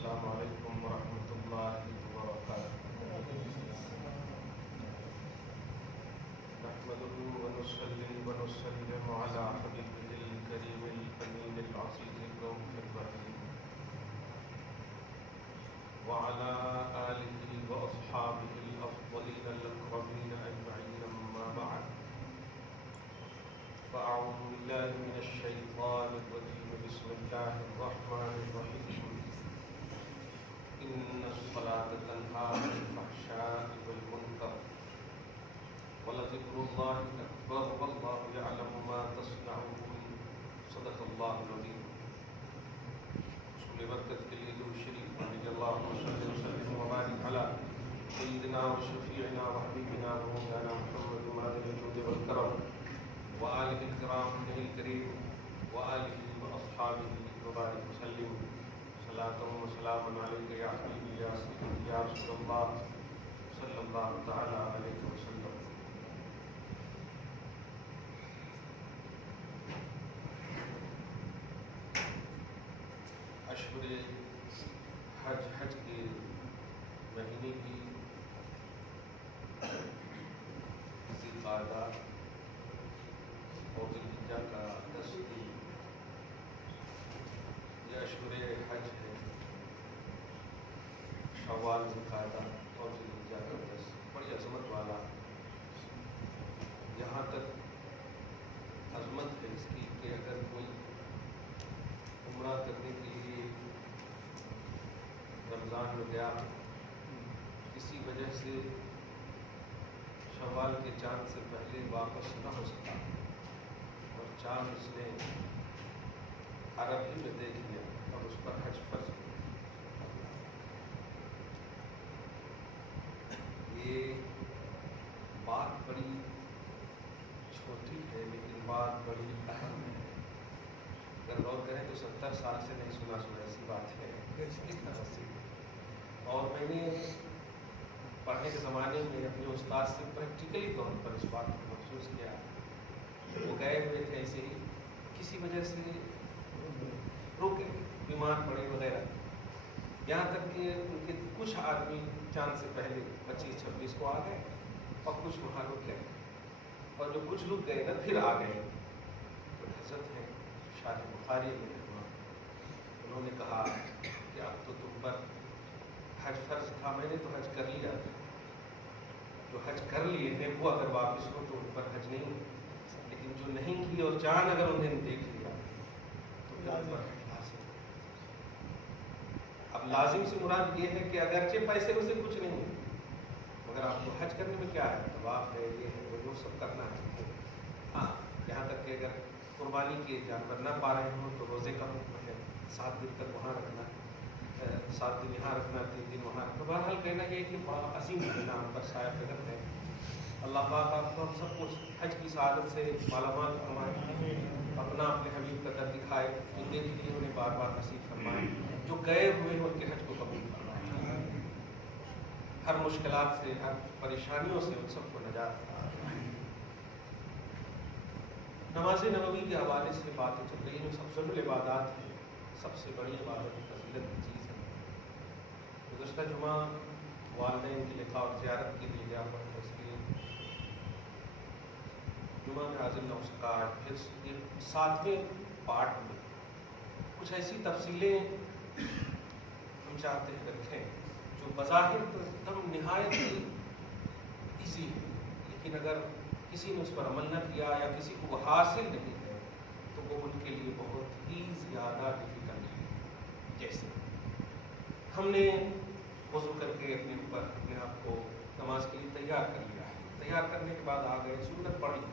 السلام علیکم ورحمۃ اللہ وبرکاتہ۔ نحمده ونصلي ونسلم على حبيبه الكريم الأمين العزيز الرؤوف الرحيم وعلى آله وأصحابه الأفضلين الأكرمين أجمعين، أما بعد، فأعوذ بالله من الشيطان الرجيم، بسم الله الرحمن الرحيم، إن الصلاة تنهى عن الفحشاء والمنكر ولذكر الله أكبر والله يعلم ما تصنعون، صدق الله العظيم۔ رسول برکت کے لیے درود شریف پڑھیے، اللهم صل وسلم وبارك على سيدنا وشفيعنا وحبيبنا ومولانا محمد معدن الجود والكرم وآله الكرام ابنه الكريم وآله وأصحابه وبارك وسلم، صلاة وسلام عليك يا حبيبي يا سيدي يا رسول الله صلى الله تعالى عليه وسلم۔ اشہر حج کے مہینے کی ذی القعدہ اور ذی الحجہ کا 10 دن یہ اشہر حج ہے۔ شوال، ذی القعدہ اور ذی الحجہ کا 10 بڑی عظمت والا، یہاں تک عظمت ہے اس کی کہ اگر کوئی عمرہ کرنے کے لیے رمضان میں گیا، کسی وجہ سے شوال کے چاند سے پہلے واپس نہ ہو سکا اور چاند اس نے عرب ہی میں دیکھ لیا اور اس پر حج فرض ہو گیا۔ یہ بات بڑی چھوٹی ہے لیکن بات بڑی اہم ہے، اگر غور کریں تو 70 سال سے نہیں سنا ایسی بات ہے اس طرح سے۔ اور میں نے پڑھنے کے زمانے میں اپنے استاد سے پریکٹیکلی طور پر اس بات کو محسوس کیا۔ وہ گئے ہوئے تھے ایسے ہی، کسی وجہ سے رکے، بیمار پڑے وغیرہ، یہاں تک کہ ان کے کچھ آدمی چاند سے پہلے 25-26 کو آ گئے اور کچھ وہاں رک گئے، اور جو کچھ رک گئے نا پھر آ گئے۔ تو حضرت ہیں شاہ بخاری میں انہوں نے کہا کہ اب تو تم پر حج فرض تھا، میں نے تو حج کر لیا تھا، جو حج کر لیے ہیں وہ اگر واپس ہو تو ان پر حج نہیں، لیکن جو نہیں کی اور چاند اگر انہیں دیکھ لیا تو پھر ان پر حج لازم۔ اب لازم سے مراد یہ ہے کہ اگرچہ پیسے میں سے کچھ نہیں ہے مگر آپ کو حج کرنے میں کیا ہے، طواف ہے، یہ ہے وہ سب کرنا ہے۔ ہاں، یہاں تک کہ اگر قربانی کے جانور نہ پا رہے ہوں تو روزے کا حکم ہے، 7 دن تک وہاں رکھنا، 7 دن یہاں رکھنا، 3 دن وہاں رکھنا۔ بہرحال کہنا یہ کہ بڑا عظیم انعام پر سایہ فکر ہے۔ اللہ پاک آپ کو ہم سب کو حج کی سعادت سے مالا مال فرمائے، اپنا اپنے حبیب کا در دکھائے، جن کے لیے انہیں بار بار نصیب فرمائے، جو گئے ہوئے ہیں ان کے حج کو قبول فرمائے، ہر مشکلات سے، ہر پریشانیوں سے ان سب کو نجات فرمائے۔ نماز نبوی کے حوالے سے باتیں چل رہی ہیں، جو سب سے بڑی عبادات ہے، سب سے بڑی عبادت فضیلت کی چیز ہے۔ گزشتہ جمعہ والدین کی لقاء اور زیارت کے لیے گیا پڑا، اس لیے جمعہ میں حاضر نہ ہو سکا۔ پھر یہ 7ویں پارٹ میں کچھ ایسی تفصیلیں ہم چاہتے ہیں رکھیں جو بظاہر تو ایک دم نہایت ایزی ہے، لیکن اگر کسی نے اس پر عمل نہ کیا یا کسی کو وہ حاصل نہیں ہے تو وہ ان کے لیے بہت ہی زیادہ ڈیفیکلٹ ہے۔ جیسے ہم نے وضو کر کے اپنے آپ کو نماز کے لیے تیار کر لیا ہے، تیار کرنے کے بعد آ گئے، سنت پڑھ لی،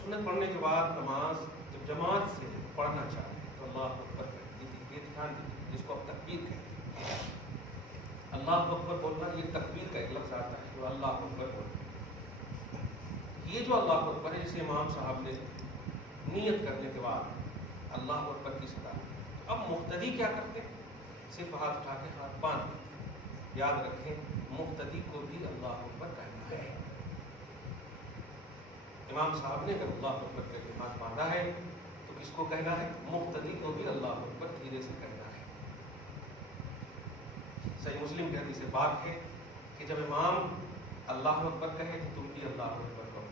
سنت پڑھنے کے بعد نماز جب جماعت سے پڑھنا چاہے تو اللہ اکبر کہتی تھی، یہ دھیان دیجیے، جس کو اب تکبیر کہتے ہیں، اللہ اکبر بولنا، یہ تکبیر کا ایک لفظ آتا ہے جو اللہ اکبر بولنا۔ یہ جو اللہ اکبر ہے، جسے امام صاحب نے نیت کرنے کے بعد اللہ اکبر کی صدا، اب مقتدی کیا کرتے ہیں؟ صرف ہاتھ اٹھا کے ہاتھ باندھ دیتے۔ یاد رکھیں، مقتدی کو بھی اللہ اکبر کہنا ہے۔ امام صاحب نے اگر اللہ اکبر کہہ کے ہاتھ باندھا ہے تو کس کو کہنا ہے؟ مقتدی کو بھی اللہ اکبر دھیرے سے کہنا ہے۔ صحیح مسلم کی حدیث پاک ہے کہ جب امام اللہ اکبر کہے تو تم بھی اللہ اکبر کہو،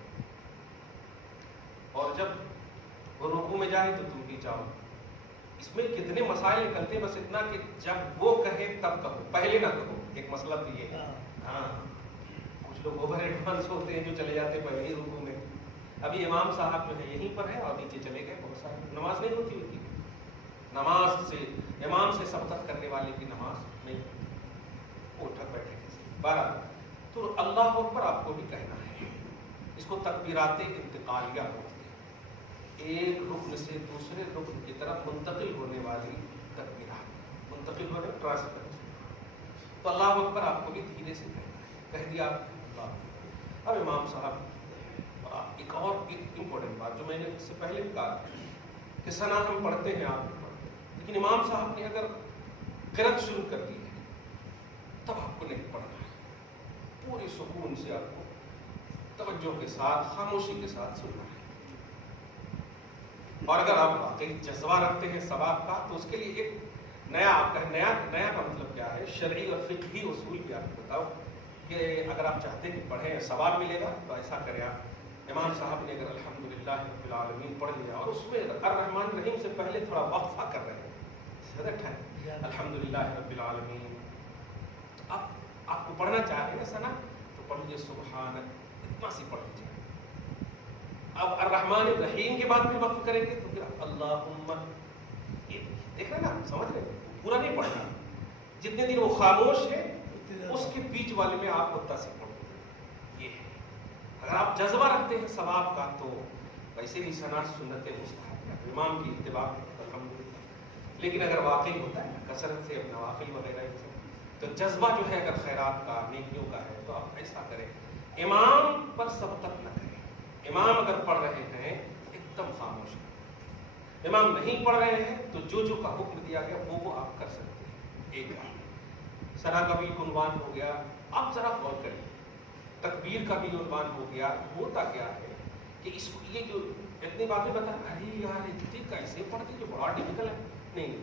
اور جب وہ رکوع میں جائے تو تم بھی جاؤ۔ اس میں کتنے مسائل نکلتے ہیں، بس اتنا کہ جب وہ کہے تب کہو، پہلے نہ کہو۔ ایک مسئلہ تو یہ ہے۔ ہاں کچھ لوگ اوور ایڈوانس ہوتے ہیں جو چلے جاتے ہیں پہلے ہی رکوع میں۔ ابھی امام صاحب جو ہے یہیں پر ہے اور نیچے چلے گئے، بہت سارے نماز نہیں ہوتی ان کی، نماز سے امام سے سبقت کرنے والے کی نماز نہیں ہوتی، وہ اٹھک بیٹھے کسی۔ بہرحال تو اللہ اکبر آپ کو بھی کہنا ہے، اس کو تکبیرات انتقالیہ ہوتی ہے، ایک رکن سے دوسرے رکن کی طرف منتقل ہونے والی تکبیرات، منتقل ہونے ٹرانسفر۔ تو اللہ اکبر آپ کو بھی دھیرے سے کہنا ہے، کہہ دیا اللہ۔ اب امام صاحب ایک اور امپورٹنٹ بات جو میں نے اس سے پہلے بھی کہا کہ ثنا ہم پڑھتے ہیں، آپ بھی پڑھتے ہیں، لیکن امام صاحب نے اگر قرأت شروع کر دی ہے تب آپ کو نہیں پڑھنا ہے، پوری سکون سے آپ کو توجہ کے ساتھ خاموشی کے ساتھ سننا ہے۔ اور اگر آپ واقعی جذبہ رکھتے ہیں ثواب کا تو اس کے لیے ایک نیا آپ کا نیا کا مطلب کیا ہے، شرعی اور فقہی اصول بھی آپ کو بتاؤ کہ اگر آپ چاہتے ہیں کہ پڑھیں ثواب ملے گا تو ایسا کریں آپ۔ امام صاحب نے اگر الحمدللہ رب العالمین پڑھ لیا اور اس میں الرحمن الرحیم سے پہلے تھوڑا وقفہ کر رہے ہیں، الحمدللہ رب العالمین، تو آپ کو پڑھنا چاہ رہے ہیں نا ثنا، تو پڑھ لیجیے سبحان، اتنا سی پڑھ لیجیے۔ اب الرحمن الرحیم کے بعد پھر وقف کریں گے تو پھر اللہم، دیکھ رہے نا، سمجھ رہے، پورا نہیں پڑھنا، جتنے دن وہ خاموش ہے اس کے بیچ والے میں آپ مدہ سے پڑھ لیجیے۔ یہ ہے اگر آپ جذبہ رکھتے ہیں ثواب کا تو ویسے بھی ثنا سنت مستحب ہے، امام کی اتباع ہے الحمدللہ، لیکن اگر واقعی ہوتا ہے کثرت سے نوافل وغیرہ تو جذبہ جو ہے اگر خیرات کا نیکیوں کا ہے تو آپ ایسا کریں، امام پر سبقت نہ کریں۔ امام اگر پڑھ رہے ہیں ایک دم خاموش ہیں، امام نہیں پڑھ رہے ہیں تو جو کا حکم دیا گیا وہ آپ کر سکتے ہیں۔ ایک ثنا کا بھی عنوان ہو گیا، آپ ذرا غور کریں، تکبیر کا بھی عنوان ہو گیا۔ ہوتا کیا ہے کہ اس کو یہ جو اتنی باتیں بتا، ارے یار اتنی کیسے پڑھتے جو بڑا ڈیفیکلٹ ہے، نہیں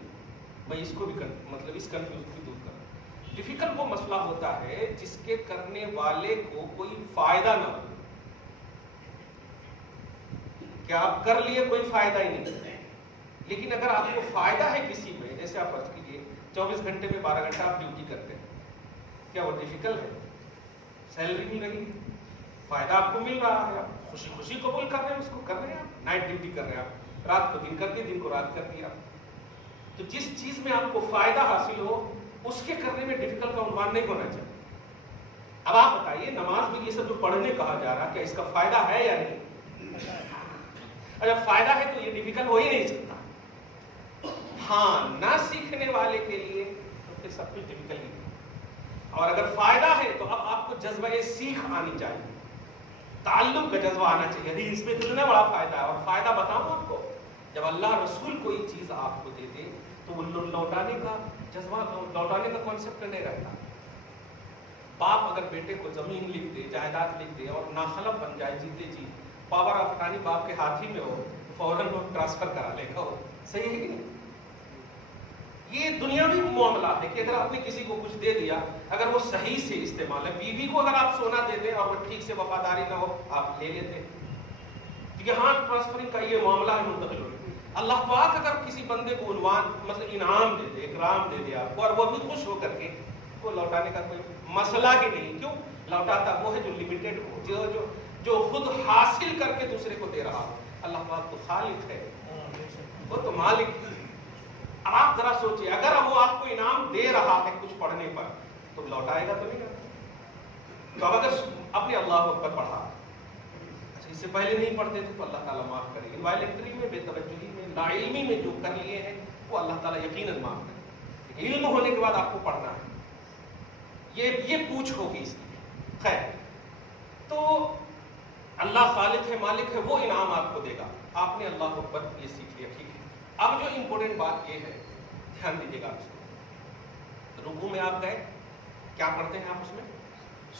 میں اس کو بھی مطلب اس کنفیوژن کو دور کروں۔ ڈیفیکلٹ وہ مسئلہ ہوتا ہے جس کے کرنے والے کو کوئی فائدہ نہ ہو، کہ آپ کر لیے کوئی فائدہ ہی نہیں، لیکن اگر آپ کو فائدہ ہے کسی میں، جیسے آپ فرض کیجیے 24 گھنٹے میں 12 گھنٹہ آپ ڈیوٹی کرتے ہیں، کیا وہ ڈیفیکلٹ ہے؟ سیلری مل رہی ہے، فائدہ آپ کو مل رہا ہے، آپ خوشی خوشی قبول کر رہے ہیں، اس کو کر رہے ہیں، آپ نائٹ ڈیوٹی کر رہے ہیں، آپ رات کو دن کر دیے، دن کو رات کر دیا۔ تو جس چیز میں آپ کو فائدہ حاصل ہو اس کے کرنے میں ڈیفیکلٹ کا عنوان نہیں ہونا چاہیے۔ اب آپ بتائیے نماز میں یہ سب جو پڑھنے کہا جا رہا کیا اس کا فائدہ ہے یا نہیں؟ اگر فائدہ ہے تو یہ ڈیفیکلٹ ہو ہی نہیں سکتا۔ ہاں نہ سیکھنے والے کے لیے تو پھر سب کچھ ڈیفیکلٹ ہی ہے، اور اگر فائدہ ہے تو اب آپ کو جذبہ سیکھ آنی چاہیے، تعلق کا جذبہ آنا چاہیے، اس میں کتنا بڑا فائدہ ہے۔ اور فائدہ بتاؤں آپ کو، جب اللہ رسول کوئی چیز آپ کو دے دے تو وہ لوٹانے کا جذبہ، لوٹانے کا کانسیپٹ نہیں رہتا۔ باپ اگر بیٹے کو زمین لکھ دے، جائیداد لکھ دے اور ناخلف بن جائے جیتے جی، پاور آف اٹارنی باپ کے ہاتھ ہی میں ہو، فوراً وہ ٹرانسفر کرا لے گا، صحیح ہے کہ نہیں؟ یہ دنیاوی معاملہ ہے کہ اگر آپ نے کسی کو کچھ دے دیا، اگر وہ صحیح سے استعمال ہے، بیوی کو اگر آپ سونا دے دیں اور وہ ٹھیک سے وفاداری نہ ہو آپ لے لیتے، یہاں ٹرانسفرنگ کا یہ معاملہ ہے منتقل ہونے۔ اللہ پاک اگر کسی بندے کو عنوان مطلب انعام دے دے، اکرام دے دے آپ کو، اور وہ بھی خوش ہو کر کے، کو لوٹانے کا کوئی مسئلہ ہی نہیں۔ کیوں لوٹاتا؟ وہ ہے جو لمیٹڈ ہو، جو خود حاصل کر کے دوسرے کو دے رہا ہو۔ اللہ پاک تو خالق ہے، وہ تو مالک ہے۔ اب آپ ذرا سوچئے، اگر وہ آپ کو انعام دے رہا ہے کچھ پڑھنے پر تو لوٹائے گا تو نہیں گا؟ تو اب اگر اپنے اللہ اکبر پڑھا، اچھا اس سے پہلے نہیں پڑھتے تھے تو اللہ تعالیٰ معاف کرے گا، وائلنٹری میں، بے توجہی میں، لا علمی میں جو کر لیے ہیں وہ اللہ تعالیٰ یقیناً معاف کرے گا۔ علم ہونے کے بعد آپ کو پڑھنا ہے، یہ پوچھ ہوگی اس کی۔ خیر، تو اللہ خالق ہے، مالک ہے، وہ انعام آپ کو دے گا، آپ نے اللہ اکبر یہ سیکھ لیا، ٹھیک ہے۔ اب جو امپورٹنٹ بات یہ ہے، دھیان دیجیے گا، رکوع میں آپ گئے، کیا پڑھتے ہیں آپ اس میں؟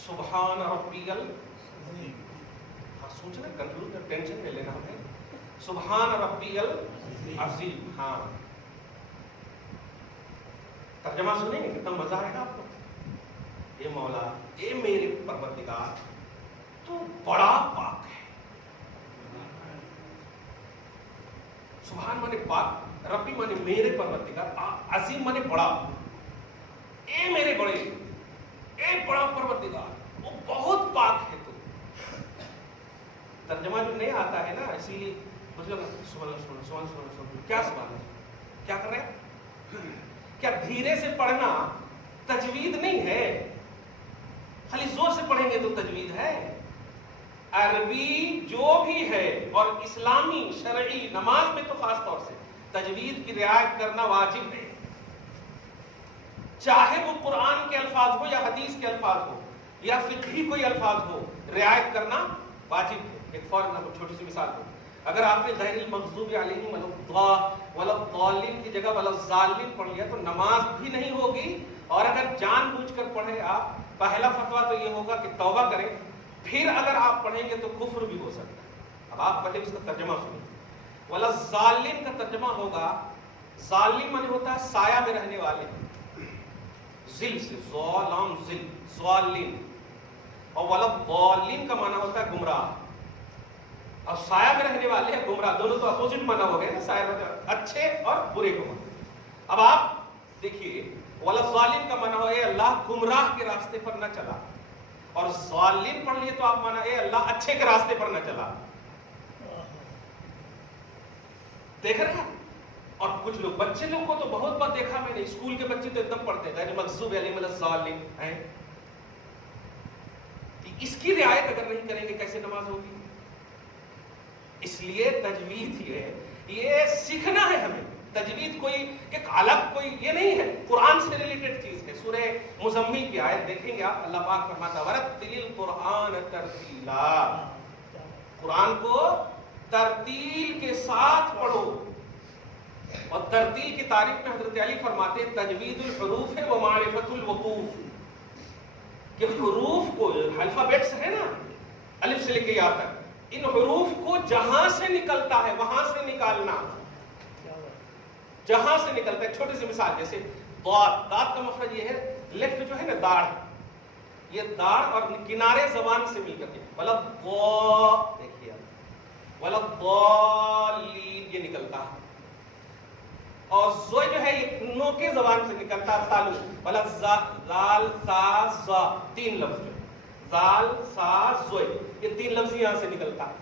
سبحان ربی العظیم، ہاں سوچنا، کنفیوز ٹینشن میں لینا ہے، سبحان ربی العظیم، ہاں ترجمہ سنیں گے کتنا مزہ آئے گا آپ کو۔ اے مولا اے میرے پروردگار تو بڑا پاک ہے. سبحان مانے پاک، ربی مانے میرے پروردگار، عظیم مانے بڑا. اے میرے بڑے، اے بڑا پروردگار، وہ بہت پاک ہے. تو ترجمہ جو نہیں آتا ہے نا، اسی لیے مطلب سوال کیا سوال ہے، کیا کر رہے ہیں؟ کیا دھیرے سے پڑھنا تجوید نہیں ہے؟ خالی زور سے پڑھیں گے تو تجوید ہے؟ عربی جو بھی ہے اور اسلامی شرعی نماز میں تو خاص طور سے تجوید کی رعایت کرنا واجب ہے. چاہے وہ قرآن کے الفاظ ہو یا حدیث کے الفاظ ہو یا فقہی کوئی الفاظ ہو، رعایت کرنا واجب ہے. ایک فار ایگزامپل چھوٹی سی مثال ہو، اگر آپ نے غیر المغضوب علیہم ولا الضالین کی جگہ ولا الضالین پڑھ لیا تو نماز بھی نہیں ہوگی. اور اگر جان بوجھ کر پڑھیں آپ، پہلا فتویٰ تو یہ ہوگا کہ توبہ کریں، پھر اگر آپ پڑھیں گے تو کفر بھی ہو سکتا ہے. اب آپ پہلے اس کا ترجمہ سنیں. ولا الضالین کا ترجمہ ہوگا، ظالم معنی ہوتا ہے سایہ میں رہنے والے، ذل سے ظالم ذل ظالم، اور ولا الضالین کا معنی ہوتا ہے گمراہ. اور سایہ میں رہنے والے ہیں گمراہ، دونوں تو اپوزٹ معنی ہو گئے نا، سایہ اچھے اور برے کو معنی. اب آپ دیکھیے ولا الضالین کا معنی ہے اے اللہ گمراہ کے راستے پر نہ چلا، اور ظالم پڑھ لیے تو آپ مانا اے اللہ اچھے کے راستے پر نہ چلا. دیکھ رہے ہیں؟ اور کچھ لوگ بچے لوگ کو تو بہت بار دیکھا میں نے، اسکول کے بچے تو ایک دم پڑھتے ہیں غیر المغضوب علیہم ولا الضالین ہیں. اس کی رعایت اگر نہیں کریں گے کیسے نماز ہوگی؟ اس لیے تجوید ہی ہے، یہ سیکھنا ہے ہمیں. تجوید کوئی ایک الگ کوئی یہ نہیں ہے، قرآن سے ریلیٹڈ چیز ہے. سورہ مزمل کی آیت دیکھیں گے آپ، اللہ پاک فرماتا ہے ورتل القرآن ترتیلا، قرآن کو ترتیل کے ساتھ پڑھو. اور ترتیل کی تعریف میں حضرت علی فرماتے ہیں تجوید الحروف ہے و معرفت الوقوف، کہ حروف کو الفابیٹس ہے نا الف سے لے کے یا تک، ان حروف کو جہاں سے نکلتا ہے وہاں سے نکالنا، جہاں سے نکلتا ہے. چھوٹی سی مثال جیسے داد، داد کا مخرج یہ ہے لیفٹ جو ہے نا داڑھ، یہ داڑھ اور کنارے زبان سے مل کر کے ولا دیکھیے ولا ضالین یہ نکلتا ہے. اور زو جو ہے یہ نوکے زبان سے نکلتا ہے تالو، ولا زال سا زا، تین لفظ جو زال سا زو، یہ تین لفظ یہاں سے نکلتا ہے.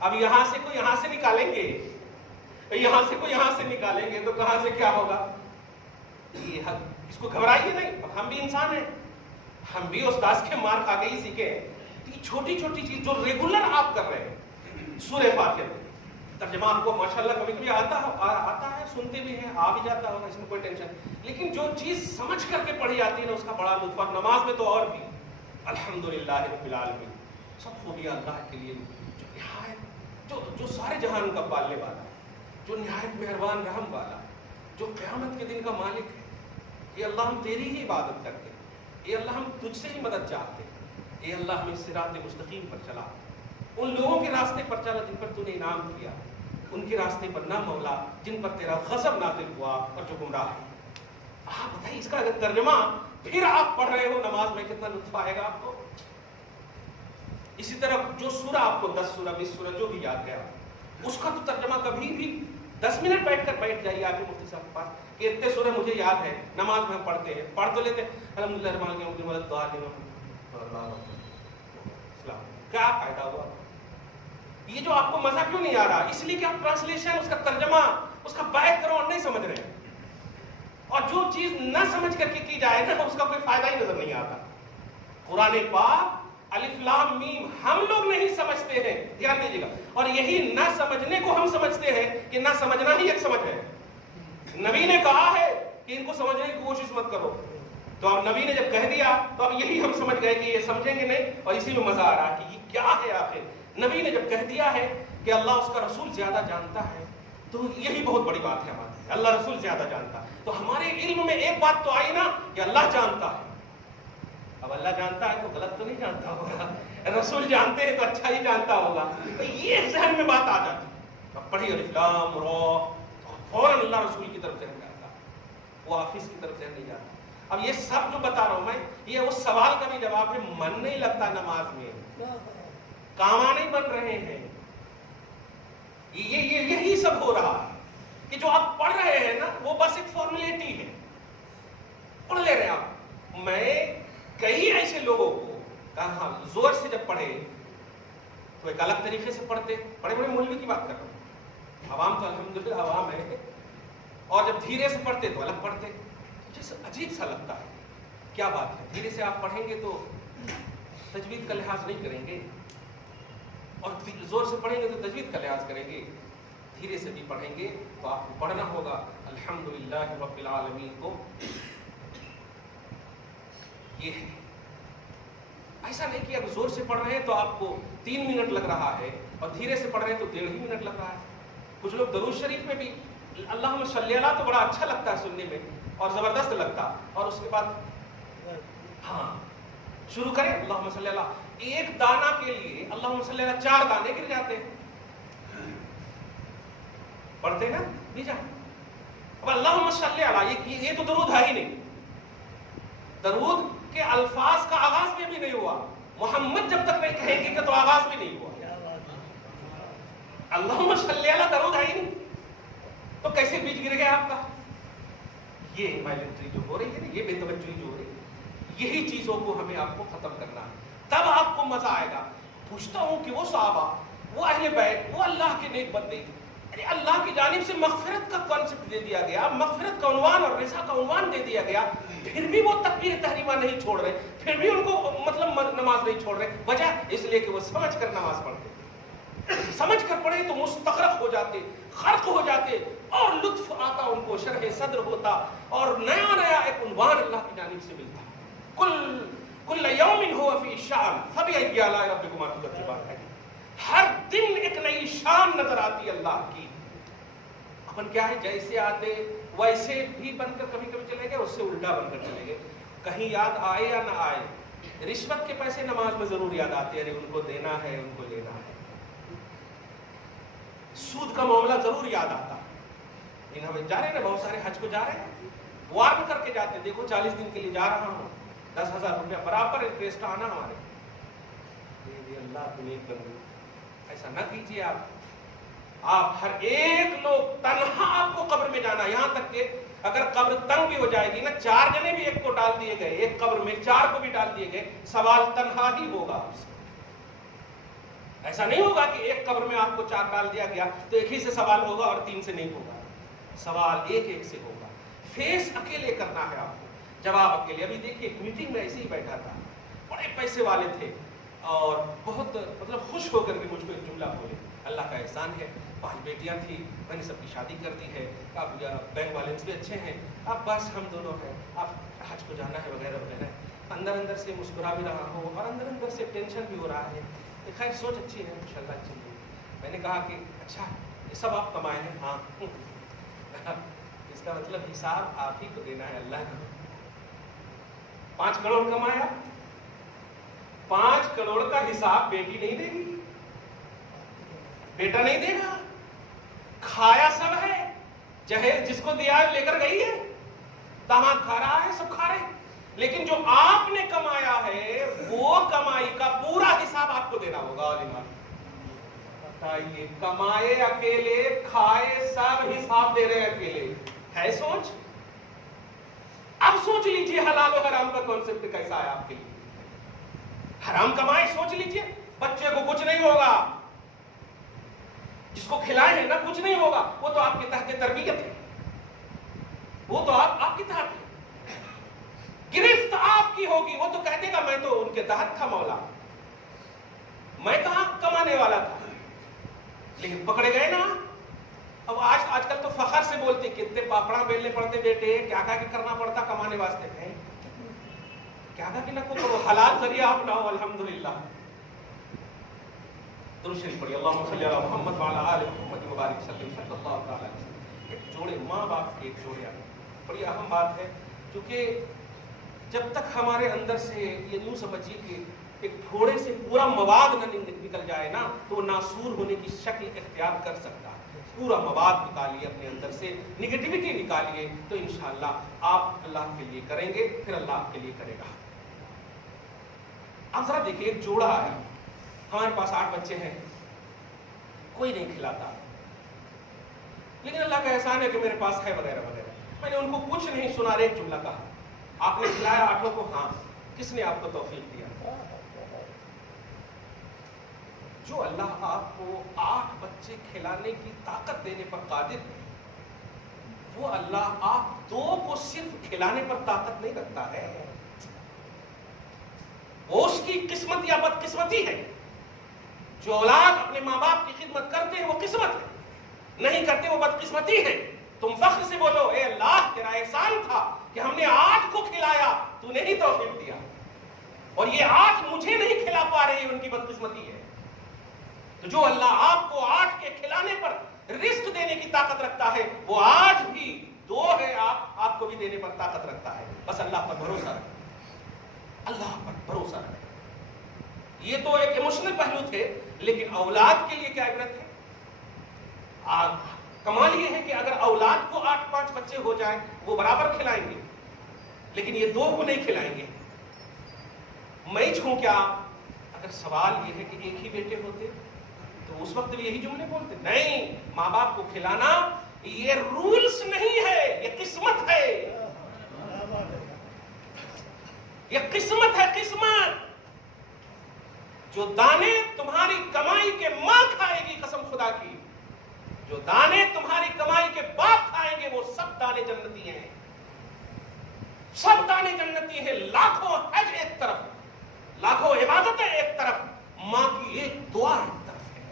اب یہاں سے کوئی یہاں سے نکالیں گے، یہاں سے کوئی یہاں سے نکالیں گے تو کہاں سے کیا ہوگا؟ یہ اس کو گھبرائیے نہیں، ہم بھی انسان ہیں، ہم بھی استاد کے مار کھا کے ہی سیکھے. یہ چھوٹی چھوٹی چیز جو ریگولر آپ کر رہے ہیں، سورہ فاتحہ ترجمہ آپ کو ماشاءاللہ کبھی کبھی آتا ہے، سنتے بھی ہیں، آ بھی جاتا ہوگا، اس میں کوئی ٹینشن. لیکن جو چیز سمجھ کر کے پڑھی جاتی ہے نا اس کا بڑا لطف. اور نماز میں تو اور بھی الحمدللہ رب العالمین، سب خوبیاں اللہ کے لیے جو سارے جہان کا پالنے والا، جو نہایت مہربان رحم والا، جو قیامت کے دن کا مالک ہے. اے اللہ ہم تیری ہی عبادت کرتے ہیں، اے اللہ ہم تجھ سے ہی مدد چاہتے ہیں، اے اللہ ہمیں صراط مستقیم پر چلا، ان لوگوں کے راستے پر چلا جن پر تو نے انعام کیا، ان کے راستے پر نہ مولا جن پر تیرا غضب نازل ہوا اور جو گمراہ ہے. آپ بتائیے اس کا اگر ترجمہ پھر آپ پڑھ رہے ہو نماز میں کتنا لطف آئے گا آپ کو. اسی طرح جو سورہ آپ کو 10 سورہ 20 سورہ جو بھی یاد ہے اس کا تو ترجمہ کبھی بھی 10 منٹ بیٹھ جائیے آپ کے مفتی صاحب کے پاس کہ اتنے سورہ مجھے یاد ہے، نماز میں ہم پڑھتے ہیں، پڑھ تو لیتے ہیں الحمدللہ رب العالمین، کیا فائدہ ہوا؟ یہ جو آپ کو مزہ کیوں نہیں آ رہا؟ اس لیے کہ آپ ٹرانسلیشن، اس کا ترجمہ، اس کا بیک گراؤنڈ نہیں سمجھ رہے ہیں. اور جو چیز نہ سمجھ کر کے کی جائے نا اس کا کوئی فائدہ ہی نظر نہیں آتا. قرآن پاک الف لام میم ہم لوگ نہیں سمجھتے ہیں، دھیان دیجیے گا. اور یہی نہ سمجھنے کو ہم سمجھتے ہیں کہ نہ سمجھنا ہی ایک سمجھ ہے. نبی نے کہا ہے کہ ان کو سمجھنے کی کوشش مت کرو، تو اب نبی نے جب کہہ دیا تو اب یہی ہم سمجھ گئے کہ یہ سمجھیں گے نہیں، اور اسی میں مزہ آ رہا ہے کہ یہ کیا ہے آخر. نبی نے جب کہہ دیا ہے کہ اللہ اس کا رسول زیادہ جانتا ہے تو یہی بہت بڑی بات ہے ہمارے، اللہ رسول زیادہ جانتا ہے. تو ہمارے علم میں ایک بات تو آئی نا کہ اللہ جانتا ہے. اب اللہ جانتا ہے تو غلط تو نہیں جانتا ہوگا، رسول جانتے ہیں تو اچھا ہی جانتا ہوگا. تو یہ ذہن میں بات آ جاتی ہے. اب پڑھی الف لام را، فوراً اللہ رسول کی طرف ذہن جاتا، وہ حافظ کی طرف ذہن نہیں جاتا. اب یہ سب جو بتا رہا ہوں میں، یہ اس سوال کا بھی جواب ہے، من نہیں لگتا نماز میں، کاما نہیں بن رہے ہیں، یہی سب ہو رہا ہے کہ جو آپ پڑھ رہے ہیں نا وہ بس ایک فارمیلٹی ہے، پڑھ لے رہے آپ. میں کئی ایسے لوگوں کو کہا زور سے جب پڑھے تو ایک الگ طریقے سے پڑھتے، بڑے بڑے مولوی کی بات کر رہا ہوں، عوام تو الحمدللہ عوام ہے، اور جب دھیرے سے پڑھتے تو الگ پڑھتے. جیسے عجیب سا لگتا ہے، کیا بات ہے، دھیرے سے آپ پڑھیں گے تو تجوید کا لحاظ نہیں کریں گے، اور زور سے پڑھیں گے تو تجوید کا لحاظ کریں گے. دھیرے سے بھی پڑھیں گے تو آپ کو پڑھنا ہوگا الحمدللہ رب العالمین کو. یہ ہے، ایسا نہیں کہ اب زور سے پڑھ رہے ہیں تو آپ کو 3 منٹ لگ رہا ہے اور دھیرے سے پڑھ رہے ہیں تو 1.5 منٹ لگ رہا ہے. کچھ لوگ درود شریف میں بھی اللہم صلی اللہ تو بڑا اچھا لگتا ہے سننے میں اور زبردست لگتا، اور اس کے بعد ہاں شروع کریں اللہم صلی اللہ، ایک دانہ کے لیے اللہم صلی اللہ 4 دانے گر جاتے ہیں، پڑھتے نا بیجا. اب اللہم صلی اللہ یہ تو درود ہے ہی نہیں، درود کے الفاظ کا آغاز میں بھی نہیں ہوا، محمد جب تک نہیں کہیں گے کہ تو آغاز بھی نہیں ہوا. اللہم صلی اللہ درود ہے ہی نہیں تو کیسے بیچ گر گیا آپ کا؟ یہ وائلنٹری جو ہو رہی ہے نا، یہ بے توجہی جو ہو رہی ہے، یہی چیزوں کو ہمیں آپ کو ختم کرنا ہے، تب آپ کو مزہ آئے گا. پوچھتا ہوں کہ وہ صحابہ، وہ اہل بیت، وہ اللہ کے نیک بندے، اللہ کی جانب سے مغفرت کا کانسیپٹ دے دیا گیا، مغفرت کا عنوان اور رضا کا عنوان دے دیا گیا، پھر بھی وہ تکبیر تحریمہ نہیں چھوڑ رہے، پھر بھی ان کو مطلب نماز نہیں چھوڑ رہے. وجہ اس لیے کہ وہ سمجھ کر نماز پڑھتے، سمجھ کر پڑھے تو مستغرق ہو جاتے، غرق ہو جاتے، اور لطف آتا ان کو، شرح صدر ہوتا، اور نیا نیا ایک عنوان اللہ کی جانب سے ملتا. کل یوم ہو فی شان فبأی آلاء ربکما تکذبان، ہر دن ایک نئی شان نظر آتی اللہ کی. اپن کیا ہے، جیسے آتے ویسے بھی بن کر کبھی کبھی چلے گئے، اس سے الٹا بن کر چلے گئے. کہیں یاد آئے یا نہ آئے، رشوت کے پیسے نماز میں ضرور یاد آتے ہیں، ان کو دینا ہے، ان کو لینا ہے. سود کا معاملہ ضرور یاد آتا. ہم جا رہے ہیں نا، بہت سارے حج کو جا رہے ہیں، وارن کر کے جاتے، دیکھو 40 دن کے لیے جا رہا ہوں، 10,000 روپیہ برابر انٹرسٹ آنا ہمارے. اللہ تمہیں بندو، ایسا نہ کیجیے. آپ ہر ایک لوگ تنہا آپ کو قبر میں جانا، یہاں تک کہ اگر قبر تنگ بھی ہو جائے گی نا، 4 جنے بھی ایک کو ڈال دیے گئے، ایک قبر میں 4 کو بھی ڈال دیے گئے، سوال تنہا ہی ہوگا آپ سے. ایسا نہیں ہوگا کہ ایک قبر میں آپ کو 4 ڈال دیا گیا تو ایک ہی سے سوال ہوگا اور 3 سے نہیں ہوگا. سوال ایک ایک سے ہوگا. فیس اکیلے کرنا ہے آپ کو، جواب اکیلے. ابھی دیکھیے ایک میٹنگ میں ایسے ہی بیٹھا تھا، بڑے پیسے والے تھے اور بہت مطلب خوش ہو کر کے مجھ کو ایک جملہ بولے، اللہ کا احسان ہے 5 بیٹیاں تھیں، میں نے سب کی شادی کر دی ہے، اب بینک بیلنس بھی اچھے ہیں، اب بس ہم دونوں ہیں، اب حج کو جانا ہے وغیرہ وغیرہ. اندر اندر سے مسکرا بھی رہا ہوں اور اندر اندر سے ٹینشن بھی ہو رہا ہے. خیر سوچ اچھی ہے، ماشاءاللہ اچھی ہے. میں نے کہا کہ اچھا یہ سب آپ کمائے ہیں؟ ہاں. اس کا مطلب حساب آپ ہی کو دینا ہے اللہ کو. 5 کروڑ کمایا، 5 کروڑ کا حساب بیٹی نہیں دے گی، بیٹا نہیں دے گا. کھایا سب ہے، چاہے جس کو دیا لے کر گئی ہے، داماد کھا رہا ہے، سب کھا رہے ہیں، لیکن جو آپ نے کمایا ہے وہ کمائی کا پورا حساب آپ کو دینا ہوگا. بتائیے، کمائے اکیلے، کھائے سب، حساب دے رہے ہیں اکیلے. ہے سوچ؟ اب سوچ لیجئے حلال و حرام کا کانسیپٹ کیسا ہے آپ کے لیے. حرام کمائے، سوچ لیجئے بچے کو کچھ نہیں ہوگا، جس کو کھلائے ہیں نا کچھ نہیں ہوگا، وہ تو آپ کے تحت تربیت ہے، وہ تو آپ کے تحت ہے. گرفت آپ کی ہوگی، وہ تو کہتے گا میں تو ان کے تحت تھا مولا، میں کہاں کمانے والا تھا. لیکن پکڑے گئے نا. اب آج کل تو فخر سے بولتے کتنے پاپڑا بیلنے پڑتے بیٹے، کیا کیا کرنا پڑتا کمانے واسطے ہے، کیا کہ نہ کو حلال ذریعہ اپناؤ. الحمدللہ. درود شریف پڑھیے، اللہم صلی علی محمد وعلی آل محمد مبارک وسلم صلی اللہ تعالی علیہ وسلم. ایک جوڑے، ماں باپ کے ایک جوڑے آنے بڑی اہم بات ہے، کیونکہ جب تک ہمارے اندر سے یہ یوں سمجھیے کہ ایک تھوڑے سے پورا مواد نہ نکل جائے نا، تو وہ ناسور ہونے کی شکل اختیار کر سکتا ہے. پورا مواد نکالیے اپنے اندر سے، نگیٹیوٹی نکالیے، تو انشاءاللہ آپ اللہ کے لیے کریں گے، پھر اللہ آپ کے لیے کرے گا۔ آپ ذرا دیکھیے، ایک جوڑا آیا، ہمارے پاس 8 بچے ہیں، کوئی نہیں کھلاتا، لیکن اللہ کا احسان ہے کہ میرے پاس ہے وغیرہ وغیرہ۔ میں نے ان کو کچھ نہیں سنا، ایک جملہ کہا، آپ نے کھلایا 8 کو؟ ہاں۔ کس نے آپ کو توفیق دیا؟ جو اللہ آپ کو 8 بچے کھلانے کی طاقت دینے پر قادر ہے، وہ اللہ آپ 2 کو صرف کھلانے پر طاقت نہیں رکھتا ہے۔ وہ اس کی قسمت یا بدقسمتی ہے۔ جو اولاد اپنے ماں باپ کی خدمت کرتے ہیں وہ قسمت ہے، نہیں کرتے وہ بدقسمتی ہے۔ تم فخر سے بولو، اے اللہ تیرا احسان تھا کہ ہم نے 8 کو کھلایا، تو نے ہی توفیق دیا، اور یہ 8 مجھے نہیں کھلا پا رہے، ان کی بدقسمتی ہے۔ تو جو اللہ آپ کو 8 کے کھلانے پر رزق دینے کی طاقت رکھتا ہے، وہ آج بھی 2 ہے آپ کو بھی دینے پر طاقت رکھتا ہے۔ بس اللہ پر بھروسہ رکھیں، اللہ پر بھروسہ رکھیں۔ یہ تو ایک ایموشنل پہلو تھے، لیکن اولاد کے لیے کیا عبرت ہے؟ کمال یہ ہے کہ اگر اولاد کو 8-5 بچے ہو جائیں، وہ برابر کھلائیں گے، لیکن یہ 2 کو نہیں کھلائیں گے۔ میں چھوں کیا؟ اگر سوال یہ ہے کہ ایک ہی بیٹے ہوتے تو اس وقت بھی یہی جملے بولتے؟ نہیں، ماں باپ کو کھلانا یہ رولز نہیں ہے، یہ قسمت ہے، یہ قسمت ہے، قسمت۔ جو دانے تمہاری کمائی کے ماں کھائے گی، قسم خدا کی، جو دانے تمہاری کمائی کے باپ کھائیں گے، وہ سب دانے جنتی ہیں، سب دانے جنتی ہیں۔ لاکھوں حج ایک طرف، لاکھوں عبادتیں ایک طرف، ماں کی ایک دعا ایک طرف ہے۔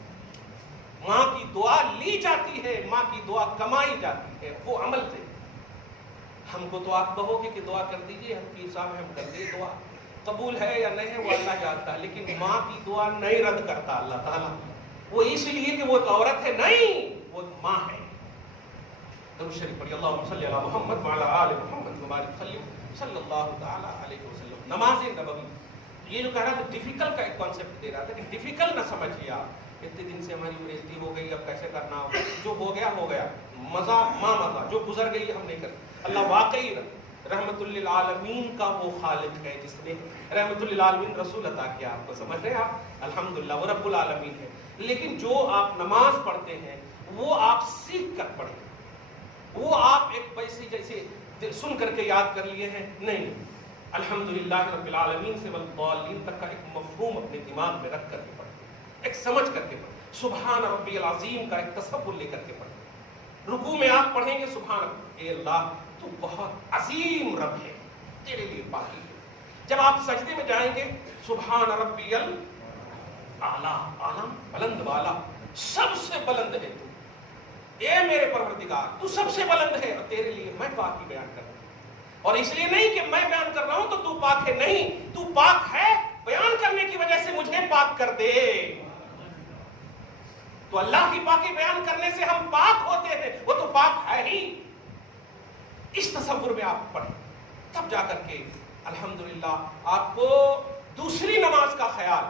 ماں کی دعا لی جاتی ہے، ماں کی دعا کمائی جاتی ہے، وہ عمل سے۔ ہم کو تو آپ کہو گے کہ دعا کر دیجئے، ہم پیر صاحب ہم کر دیے، دعا قبول ہے یا نہیں ہے وہ اللہ جانتا ہے، لیکن ماں کی دعا نہیں رد کرتا اللہ تعالیٰ، وہ اس لیے کہ وہ ایک عورت ہے، نہیں، وہ ماں ہے۔ درود شریف پڑھیے، اللہم صلی علی محمد وعلی آل محمد وبارک وسلم صلی اللہ تعالی علیہ وسلم۔ نماز نبوی، یہ جو کہہ رہا تھا ڈیفیکلٹ کا ایک کانسیپٹ دے رہا تھا کہ ڈیفیکلٹ نہ سمجھیے آپ، اتنے دن سے ہماری بےعزتی ہو گئی، اب کیسے کرنا، جو ہو گیا ہو گیا، مزہ ماں مزہ، جو گزر گئی ہم نہیں کرتے۔ اللہ واقعی رحمت للعالمین کا وہ خالق ہے جس نے رحمت للعالمین رسول عطا کیا، آپ کو سمجھ رہے ہیں آپ؟ الحمدللہ، وہ رب العالمین ہے۔ لیکن جو آپ نماز پڑھتے ہیں وہ آپ سیکھ کر پڑھیں، وہ آپ ایک ویسی جیسے سن کر کے یاد کر لیے ہیں، نہیں، الحمدللہ رب العالمین سے والضالین تک کا ایک مفہوم اپنے دماغ میں رکھ کر کے پڑھیں، ایک سمجھ کر کے پڑھیں، سبحان ربی العظیم کا ایک تصور لے کر کے پڑھیں۔ رکوع میں آپ پڑھیں گے سبحان ربی، اے اللہ تو بہت عظیم رب ہے، تیرے لیے باقی ہے۔ جب آپ سجدے میں جائیں گے سبحان ربی الاعلیٰ، عالم بلند والا، سب سے بلند ہے تو، اے میرے پروردگار تو سب سے بلند ہے، اور تیرے لیے میں پاکی بیان کر رہا ہوں، اور اس لیے نہیں کہ میں بیان کر رہا ہوں تو تو پاک ہے، نہیں، تو پاک ہے، بیان کرنے کی وجہ سے مجھے پاک کر دے۔ تو اللہ کی پاکی بیان کرنے سے ہم پاک ہوتے ہیں، وہ تو پاک ہے ہی۔ اس تصور میں آپ پڑھیں، تب جا کر کے الحمدللہ آپ کو دوسری نماز کا خیال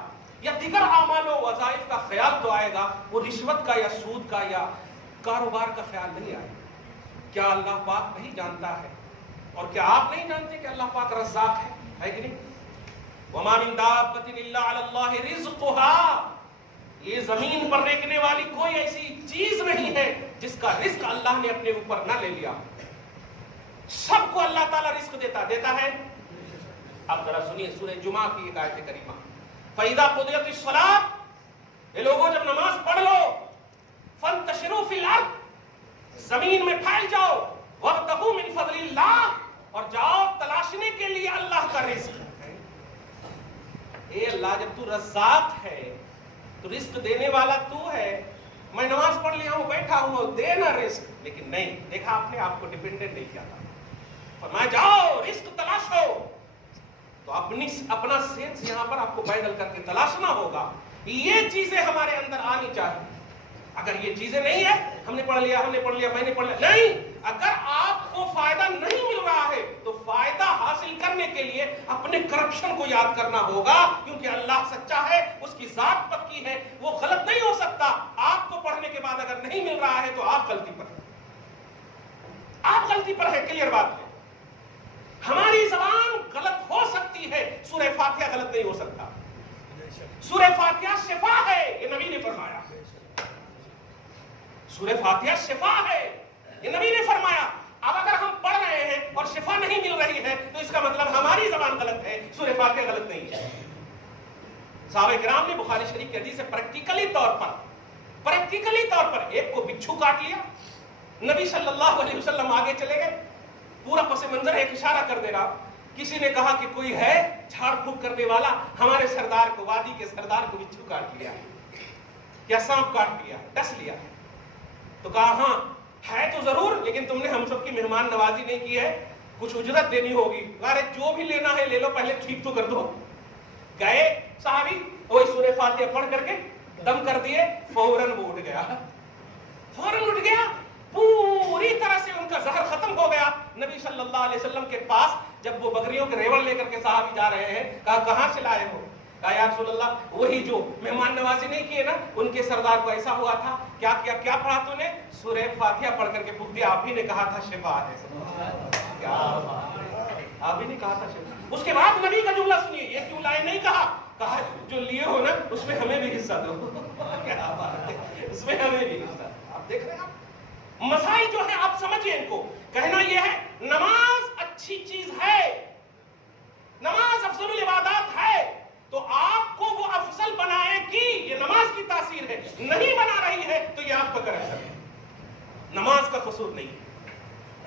یا دیگر اعمال و وظائف کا خیال تو آئے گا، وہ رشوت کا یا سود کا یا کاروبار کا خیال نہیں آئے گا۔ کیا اللہ پاک نہیں جانتا ہے؟ اور کیا آپ نہیں جانتے کہ اللہ پاک رزاق ہے کہ نہیں؟ وَمَا مِن دَابَّةٍ إِلَّا عَلَى اللَّهِ رِزْقُهَا، یہ زمین پر ریکنے والی کوئی ایسی چیز نہیں ہے جس کا رزق اللہ نے اپنے اوپر نہ لے لیا۔ سب کو اللہ تعالیٰ رزق دیتا ہے۔ اب ذرا سنیے سورہ جمعہ کی ایک آیت کریمہ، فَإِذَا قُضِيَتِ الصَّلَاةُ، یہ لوگوں جب نماز پڑھ لو، فَانْتَشِرُوا فِي الْأَرْضِ، زمین میں پھیل جاؤ، وَابْتَغُوا مِنْ فَضْلِ اللَّهِ، اور جاؤ تلاشنے کے لیے اللہ کا رزق۔ اے اللہ جب تو رزاق ہے تو رزق دینے والا تو ہے، میں نماز پڑھ لیا ہوں، بیٹھا ہوں، دینا رزق، لیکن نہیں، دیکھا آپ نے آپ کو ڈیپینڈنٹ نہیں کیا تھا، فرمایا جاؤ رزق تلاشو، تو اپنا سینس یہاں پر آپ کو پیدل کر کے تلاشنا ہوگا۔ یہ چیزیں ہمارے اندر آنی چاہیے۔ اگر یہ چیزیں نہیں ہے، ہم نے پڑھ لیا، میں نے پڑھ لیا، نہیں، اگر آپ کو فائدہ نہیں مل رہا ہے تو فائدہ حاصل کرنے کے لیے اپنے اپنے کرپشن کو یاد کرنا ہوگا، کیونکہ اللہ سچا ہے، اس کی ذات پکی ہے، وہ غلط نہیں ہو سکتا۔ آپ کو پڑھنے کے بعد اگر نہیں مل رہا ہے تو آپ غلطی پر ہیں، آپ غلطی پر ہے، کلیئر بات ہے۔ ہماری زبان غلط ہو سکتی ہے، سورہ فاتحہ غلط نہیں ہو سکتا۔ سورہ فاتحہ شفا ہے، یہ نبی نے فرمایا۔ سورہ فاتحہ شفا ہے، یہ نبی نے فرمایا۔ اب اگر ہم پڑھ رہے ہیں اور شفا نہیں مل رہی ہے تو اس کا مطلب ہماری زبان غلط ہے، سورہ فاتحہ غلط نہیں ہے۔ صحابہ کرام نے بخاری شریف کی حدیث سے پریکٹیکلی طور پر ایک کو بچھو کاٹ لیا، نبی صلی اللہ علیہ وسلم آگے چلے گئے، پورا پس منظر ایک اشارہ کر دے رہا۔ کسی نے کہا کہ کوئی ہے جھاڑ پھونک کرنے والا، ہمارے سردار کو، وادی کے سردار کو بچھو کاٹ لیا یا سانپ کاٹ لیا، ڈس لیا۔ تو کہا ہاں ہے تو ضرور، لیکن تم نے ہم سب کی مہمان نوازی نہیں کی ہے، کچھ اجرت دینی ہوگی۔ ارے جو بھی لینا ہے لے لو، پہلے ٹھیک تو کر دو۔ گئے صحابی، وہی سورہ فاتحہ پڑھ کر کے دم کر دیے، فوراً وہ اٹھ گیا، پوری طرح سے ان کا زہر ختم ہو گیا۔ نبی صلی اللہ علیہ وسلم کے پاس جب وہ بکریوں کے ریوڑ لے کر کے صحابی جا رہے ہیں، کہا کہاں سے لائے ہو؟ کہا یا رسول اللہ وہی جو مہمان نوازی نہیں کیے نا، ان کے سردار کو ایسا ہوا تھا۔ کیا کیا کیا پڑھا تو نے؟ سورہ فاتحہ پڑھ کر کے پھونک دیا، آپ ہی نے کہا تھا شفا ہے۔ کیا آپ ہی نے کہا تھا شفا۔ اس کے بعد نبی کا جملہ سنیے، یہ کیوں لائے نہیں کہا جو لیے ہو نا اس میں ہمیں بھی حصہ دو۔ کیا بات ہے، اس میں ہمیں بھی حصہ۔ آپ دیکھ رہے ہیں، آپ مسائل جو ہے آپ سمجھیں ان کو۔ کہنا یہ ہے نماز اچھی چیز ہے، نماز افضل العبادات ہے، تو آپ کو وہ افضل بنائے گی، یہ نماز کی تاثیر ہے۔ نہیں بنا رہی ہے تو یہ آپ کا کرپشن ہے، نماز کا قصور نہیں ہے۔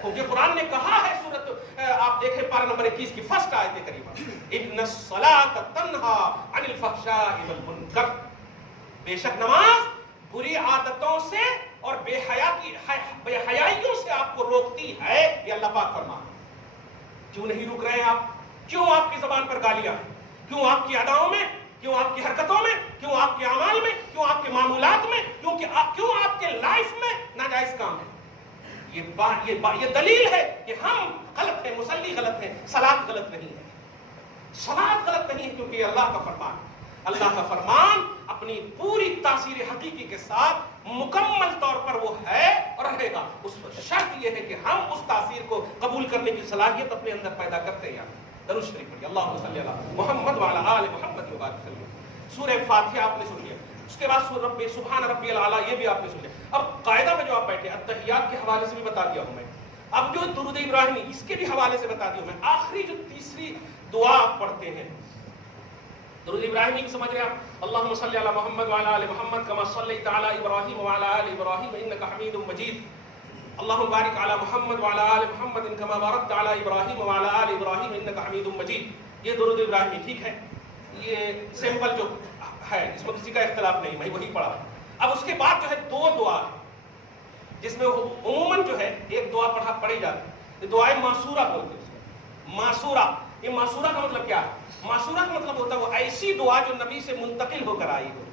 کیونکہ قرآن نے کہا ہے، سورت آپ دیکھیں پارہ نمبر 21 کی فرسٹ آیت کریمہ، ان الصلاۃ تنہا عن الفحشاء والمنکر، بے شک نماز بری عادتوں سے اور بے حیائیوں سے آپ کو روکتی ہے، یہ اللہ پاک فرما۔ کیوں نہیں روک رہے آپ؟ کیوں آپ کی زبان پر گالیاں ہیں؟ کیوں آپ کی اداؤں میں؟ کیوں آپ کی حرکتوں میں؟ کیوں آپ کے اعمال میں؟ کیوں آپ کے معمولات میں؟ کیوں آپ کے لائف میں ناجائز کام ہے؟ یہ دلیل ہے کہ ہم غلط ہیں، مصلی غلط ہیں، صلاۃ غلط نہیں ہے، صلاۃ غلط نہیں ہے، کیونکہ یہ اللہ کا فرمان ہے۔ اللہ کا فرمان اپنی پوری تاثیر حقیقی کے ساتھ مکمل طور پر وہ ہے اور رہے گا۔ اس پر شرط یہ ہے کہ ہم اس تاثیر کو قبول کرنے کی صلاحیت اپنے اندر پیدا کرتے ہیں۔ درود شریف پڑھیے، اللہم صلی علی محمد وعلی آل محمد وبارک وسلم۔ سورہ فاتحہ آپ نے سن لیا، اس کے بعد سبحان ربی الاعلیٰ یہ بھی آپ نے سن لیا۔ اب قاعدہ میں جو آپ بیٹھے، التحیات کے حوالے سے بھی بتا دیا ہوں میں، اب جو درود ابراہیمی اس کے بھی حوالے سے بتا دیا ہوں میں۔ آخری جو تیسری دعا آپ پڑھتے ہیں درود ابراہیمی کی، سمجھ رہے آپ؟ اللہم صلی علی محمد وعلی آل محمد کما صلیت علی ابراہیم وعلی آل ابراہیم انک حمید مجید، اللہم بارک علی محمد وعلی آل محمد کما بارکت علی ابراہیم وعلی آل ابراہیم انک حمید مجید۔ یہ درود ابراہیمی ٹھیک ہے، یہ سمپل جو ہے، اس میں کسی کا اختلاف نہیں، میں وہی پڑھا۔ اب اس کے بعد جو ہے دو دعا ہے جس میں عموماً جو ہے ایک دعا پڑھی جاتی ہے، یہ دعائے معصورہ بولتے ہیں۔ معصورہ، یہ معصورہ کا مطلب کیا ہے؟ معصورہ کا مطلب ہوتا ہے وہ ایسی دعا جو نبی سے منتقل ہو کر آئی ہو۔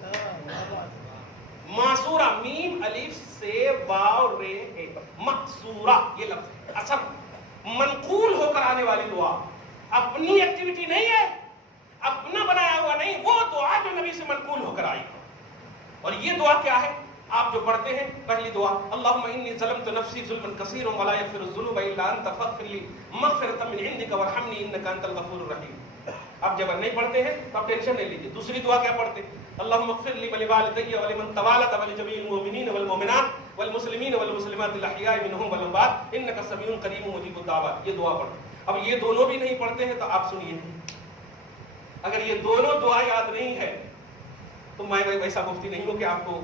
معصورہ، میم الف سے واو رے ہے، مقصورہ یہ لفظ اصل منقول ہو کر آنے والی دعا، اپنی ایکٹیویٹی نہیں ہے، اپنا بنایا ہوا نہیں، وہ دعا جو نبی سے منقول ہو کر آئی۔ اور یہ دعا کیا ہے آپ جو پڑھتے ہیں؟ پہلی دعا اللہم انی ظلمت نفسی ظلما کثیرا ولا یغفر الذنوب الا انت فاغفر لی مغفرۃ من عندک وارحمنی انک انت الغفور الرحیم۔ آپ جب نہیں پڑھتے ہیں تو آپ ٹینشن نہیں لیجیے۔ دوسری دعا کیا پڑھتے ہیں؟ اللہم اغفر لی ولوالدی ولمن توالد ولجمیع المؤمنین والمؤمنات والمسلمین والمسلمات الاحیاء منهم والاموات انک سمیع قریب مجیب الدعوات۔ یہ دعا پڑھتے ہیں۔ اب یہ دونوں بھی نہیں پڑھتے ہیں تو آپ سنیے، اگر یہ دونوں دعا یاد نہیں ہے تو میں ویسا مفتی نہیں ہوں کہ آپ کو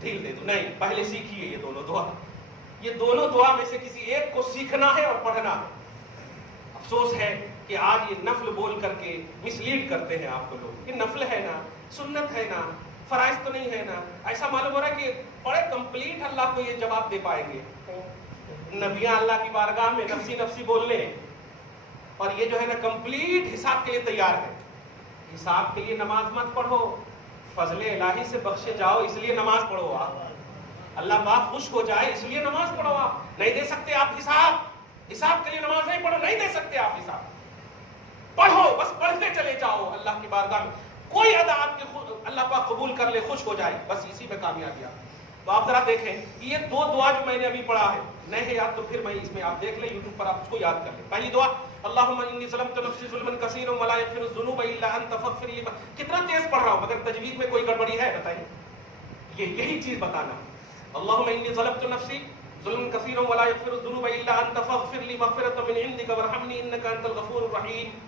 ڈھیل دے دوں، نہیں، پہلے سیکھیے یہ دونوں دعا۔ یہ دونوں دعا میں سے کسی ایک کو سیکھنا ہے اور پڑھنا ہے۔ افسوس ہے کہ آج یہ نفل بول کر کے مس لیڈ کرتے ہیں آپ کو لوگ، یہ نفل ہے نا، سنت ہے نا، فرائض تو نہیں ہے نا۔ ایسا معلوم ہو رہا ہے کہ بڑے کمپلیٹ اللہ کو یہ جواب دے پائیں گے، نبیاں اللہ کی بارگاہ میں نفسی نفسی بول لیں، اور یہ جو ہے نا کمپلیٹ حساب کے لیے تیار ہے۔ حساب کے لیے نماز مت پڑھو، فضل الہی سے بخشے جاؤ اس لیے نماز پڑھو، آپ اللہ پاک خوش ہو جائے اس لیے نماز پڑھو۔ آپ نہیں دے سکتے، آپ حساب کے لیے نماز نہیں پڑھو، نہیں دے سکتے آپ حساب۔ پڑھو، بس پڑھتے چلے جاؤ اللہ کی بارگاہ میں، کوئی ادا آپ کے اللہ پاک قبول کر لے، خوش ہو جائے، بس اسی میں کامیابی آتی ہے۔ تو آپ ذرا دیکھیں یہ دو دعا جو میں نے ابھی پڑھا ہے، نئے ہیں یاد تو پھر میں اس میں آپ دیکھ لیں، یوٹیوب پر آپ اس کو یاد کر لیں۔ پہلی دعا اللہم انی ظلمت نفسی ظلما کثیرا ولا یغفر الذنوب الا انت فاغفر لی، کتنا تیز پڑھ رہا ہوں مگر تجوید میں کوئی گڑبڑی ہے بتائیے، یہی چیز بتانا۔ اللہم انی ظلمت نفسی ظلما کثیرا ولا یغفر الذنوب الا انت فاغفر لی مغفرۃ من عندک وارحمنی انک انت الغفور الرحیم،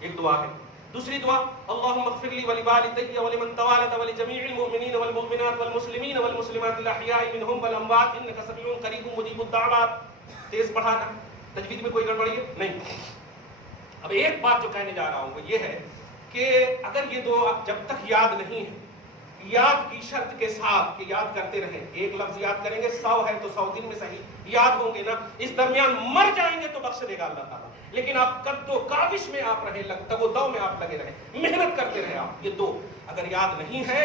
ایک دعا ہے۔ دوسری دعا اللہم اغفر لی ولوالدی ولمن توالد ولجمیع المؤمنین والمؤمنات والمسلمین والمسلمات الاحیاء منہم والاموات انک سمیع قریب مجیب الدعوات، تیز پڑھانا، تجوید میں کوئی گڑبڑی ہے نہیں۔ اب ایک بات جو کہنے جا رہا ہوں وہ یہ ہے کہ اگر یہ دو جب تک یاد نہیں ہے، یاد کی شرط کے ساتھ کہ یاد کرتے رہیں، ایک لفظ یاد کریں گے 100 ہے تو 100 دن میں صحیح یاد ہوں گے نا، اس درمیان مر جائیں گے تو بخش دے گا اللہ تعالیٰ، لیکن آپ قد و کاوش میں آپ رہیں، تگ و دو میں آپ لگے رہیں، محنت کرتے رہیں آپ، یہ دو اگر یاد نہیں ہے،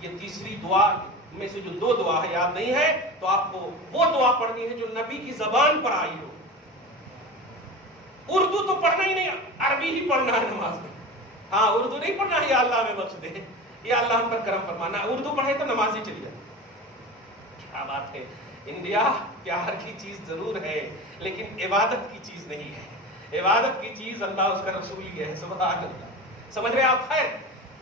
یہ تیسری دعا میں سے جو دو دعا ہے یاد نہیں ہے تو آپ کو وہ دعا پڑھنی ہے جو نبی کی زبان پر آئی ہو۔ اردو تو پڑھنا ہی نہیں، عربی ہی پڑھنا ہے نماز میں، ہاں اردو نہیں پڑھنا ہے یا اللہ میں بخش دے، یا اللہ ہم پر کرم فرمانا، اردو پڑھے تو نماز ہی چلی جائے۔ کیا بات ہے، انڈیا پیار کی چیز ضرور ہے لیکن عبادت کی چیز نہیں ہے، عبادت کی چیز اللہ اس کا رسول ہی ہے، سبحان اللہ، سمجھ رہے آپ؟ خیر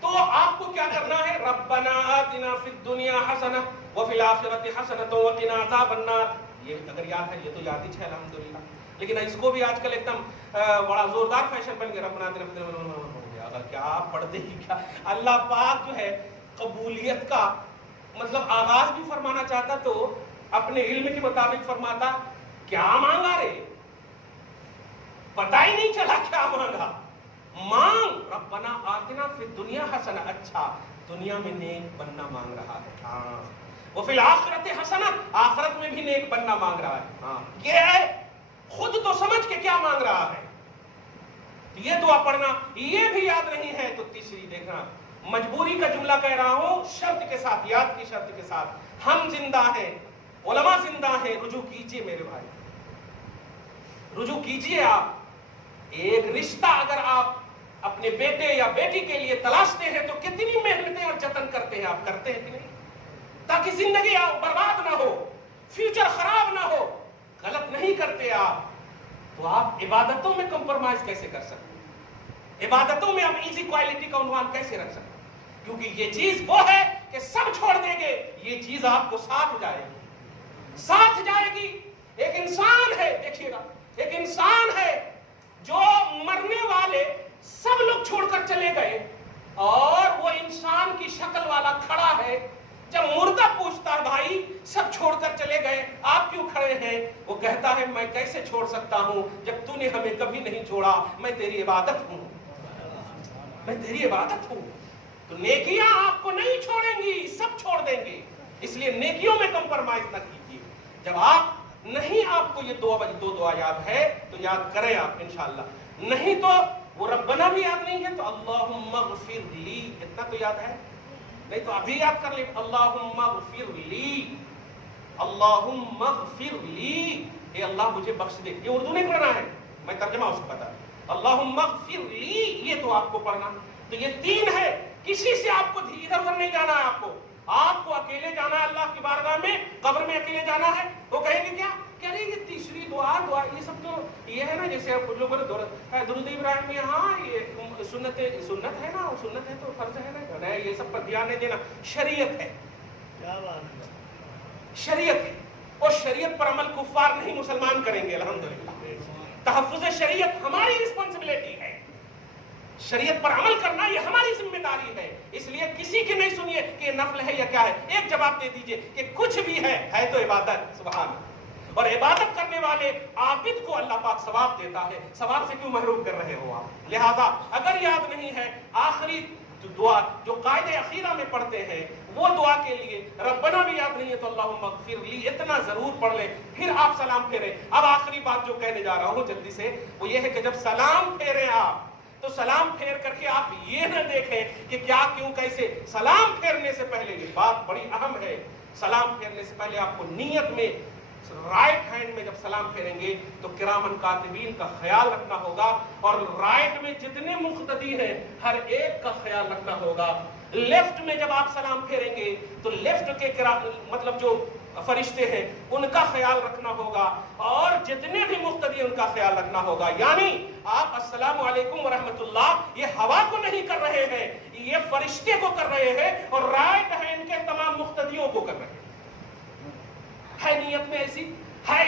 تو آپ کو کیا کرنا ہے، ربنا آتنا فی الدنیا حسنہ وفی الآخرۃ حسنۃ وقنا عذاب النار، یہ اگر یاد ہے، یہ تو یاد ہی ہے الحمدللہ، لیکن اس کو بھی آج کل ایک دم بڑا زوردار فیشن بن گیا، ربنا آتنا فی الدنیا، کیا پڑھتے ہی کیا، اللہ پاک جو ہے قبولیت کا مطلب آغاز بھی فرمانا چاہتا تو اپنے علم کے مطابق فرماتا، کیا مانگا رے، پتہ ہی نہیں چلا کیا مانگا، مانگ ربنا آتنا فی الدنیا حسنہ، اچھا دنیا میں نیک بننا مانگ رہا ہے، ہاں وفی الآخرۃ حسنہ، آخرت میں بھی نیک بننا مانگ رہا ہے، ہاں یہ ہے، خود تو سمجھ کے کیا مانگ رہا ہے، یہ دعا پڑھنا، یہ بھی یاد نہیں ہے تو تیسری دیکھنا، مجبوری کا جملہ کہہ رہا ہوں، شرط کے ساتھ، یاد کی شرط کے ساتھ، ہم زندہ ہیں، علماء زندہ ہیں، رجوع کیجئے میرے بھائی، رجوع کیجئے آپ، ایک رشتہ اگر آپ اپنے بیٹے یا بیٹی کے لیے تلاشتے ہیں تو کتنی محنتیں اور جتن کرتے ہیں، آپ کرتے ہیں کہ نہیں، تاکہ زندگی برباد نہ ہو، فیوچر خراب نہ ہو، غلط نہیں کرتے آپ، تو آپ عبادتوں میں کمپرومائز کیسے کر سکتے ہیں، عبادتوں میں آپ ایزی کوالٹی کا عنوان کیسے رکھ سکتے ہیں، کیونکہ یہ چیز وہ ہے کہ سب چھوڑ دیں گے، یہ چیز آپ کو ساتھ جائے گی، ساتھ جائے گی۔ ایک انسان ہے، دیکھیے گا، ایک انسان ہے جو مرنے والے سب لوگ چھوڑ کر چلے گئے اور وہ انسان کی شکل والا کھڑا ہے، جب مردہ پوچھتا ہے بھائی سب چھوڑ کر چلے گئے آپ کیوں کھڑے ہیں، وہ کہتا ہے میں کیسے چھوڑ سکتا ہوں جب تو نے ہمیں کبھی نہیں چھوڑا، میں تیری عبادت ہوں، میں تیری عبادت ہوں، تو نیکیاں آپ کو نہیں چھوڑیں گی، سب چھوڑ دیں گے، اس لیے نیکیوں میں کمپرومائز نہ کیجیے۔ جب آپ نہیں، آپ کو یہ دو دعا یاد ہے تو یاد کریں آپ انشاءاللہ، نہیں تو وہ ربنا بھی یاد نہیں ہے تو اللہم اغفر لی، اتنا تو یاد ہے، نہیں تو ابھی یاد کر لیں، اللہم اغفر لی، اللہم اغفر لی، اے اللہ مجھے بخش دے، یہ اردو نہیں پڑھنا ہے، میں ترجمہ اس کو بتا دوں، اللہم اغفر لی، یہ تو آپ کو پڑھنا، تو یہ تین ہے، کسی سے آپ کو ادھر ادھر نہیں جانا ہے، آپ کو اکیلے جانا ہے اللہ کی بارگاہ میں، قبر میں اکیلے جانا ہے، وہ کہیں گے کیا، کہہ رہے یہ تیسری دعا یہ سب تو یہ ہے نا، جیسے آپ لوگوں نے درود ابراہیم میں، ہاں یہ سنت ہے نا، سنت ہے تو فرض ہے نا، یہ سب پر دھیان نہیں دینا، شریعت ہے، کیا بات ہے، شریعت ہے، اور شریعت پر عمل کفار نہیں مسلمان کریں گے الحمدللہ، تحفظ شریعت ہماری رسپانسبلٹی ہے، شریعت پر عمل کرنا یہ ہماری ذمہ داری ہے، اس لیے کسی کی نہیں سنیے کہ نفل ہے یا کیا ہے، ایک جواب دے دیجئے کہ کچھ بھی ہے تو عبادت، سبحان اللہ، اور عبادت کرنے والے عابد کو اللہ پاک ثواب دیتا ہے، ثواب سے کیوں محروم کر رہے ہو آپ، لہذا اگر یاد نہیں ہے آخری دعا جو قائد اخیرہ میں پڑھتے ہیں وہ دعا کے لیے ربنا بھی یاد نہیں ہے تو اللہم اغفر لی اتنا ضرور پڑھ لیں، پھر آپ سلام پھیریں۔ اب آخری بات جو کہنے جا رہا ہوں جلدی سے وہ یہ ہے کہ جب سلام پھیریں آپ تو سلام پھیر کر کے آپ یہ نہ دیکھیں کہ کیا کیوں کیسے، سلام پھیرنے سے پہلے یہ بات بڑی اہم ہے، سلام پھیرنے سے پہلے آپ کو نیت میں رائٹ ہینڈ میں جب سلام پھیریں گے تو کرامن کاتبین کا خیال رکھنا ہوگا، اور رائٹ میں جتنے مقتدی ہیں ہر ایک کا خیال رکھنا ہوگا۔ لیفٹ میں جب آپ سلام پھیریں گے تو لیفٹ کے مطلب جو فرشتے ہیں ان کا خیال رکھنا ہوگا، اور جتنے بھی مقتدی ان کا خیال رکھنا ہوگا۔ یعنی آپ السلام علیکم ورحمۃ اللہ یہ ہوا کو نہیں کر رہے ہیں، یہ فرشتے کو کر رہے ہیں، اور رائٹ ہینڈ کے تمام مقتدیوں کو کر رہے ہیں۔ ہے نیت میں ایسی ہے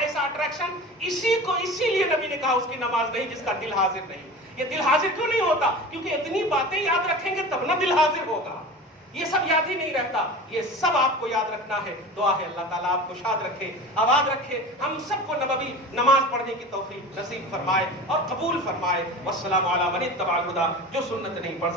ایسا اٹریکشن، اسی لیے نبی نے کہا اس کی نماز نہیں جس کا دل حاضر نہیں۔ یہ دل حاضر کیوں نہیں ہوتا؟ کیونکہ اتنی باتیں یاد رکھیں گے تب نہ دل حاضر ہوگا، یہ سب یاد ہی نہیں رہتا، یہ سب آپ کو یاد رکھنا ہے۔ دعا ہے اللہ تعالیٰ آپ کو شاد رکھے، آباد رکھے، ہم سب کو نبوی نماز پڑھنے کی توفیق نصیب فرمائے اور قبول فرمائے۔ والسلام علی من اتبع الہدی، جو سنت نہیں پڑھ